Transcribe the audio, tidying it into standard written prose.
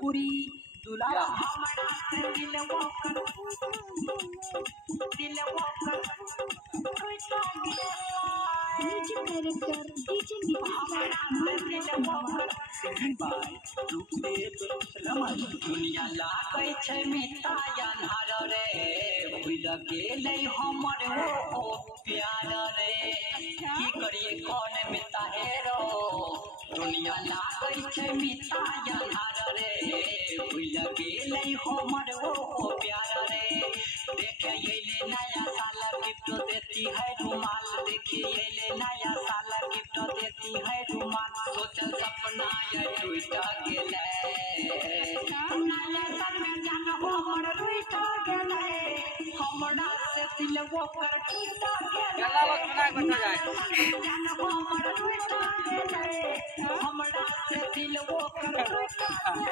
पूरी दुलारा हमारा से दिलवा कर म्यूजिक डायरेक्टर डीजे दुनिया लागै छै मिताया नार रे भूल गेलै हमर ओ प्यार रे की करिए कौन मिता हेरो दुनिया लागै छै मिताया नार रे भूल गेलै हमर ओ प्यार रे देखे अइले नया साल गिफ्ट देती है रुमाल देखे अइले नया साल गिफ्ट देती है रुमाल सोचल सपना ये टूट गेलै नया साल में जान हमर टूट गेलै हमरा से दिल वो कर टूट गेलै जान हमर टूट गेलै हमरा से दिल वो कर टूट गेलै।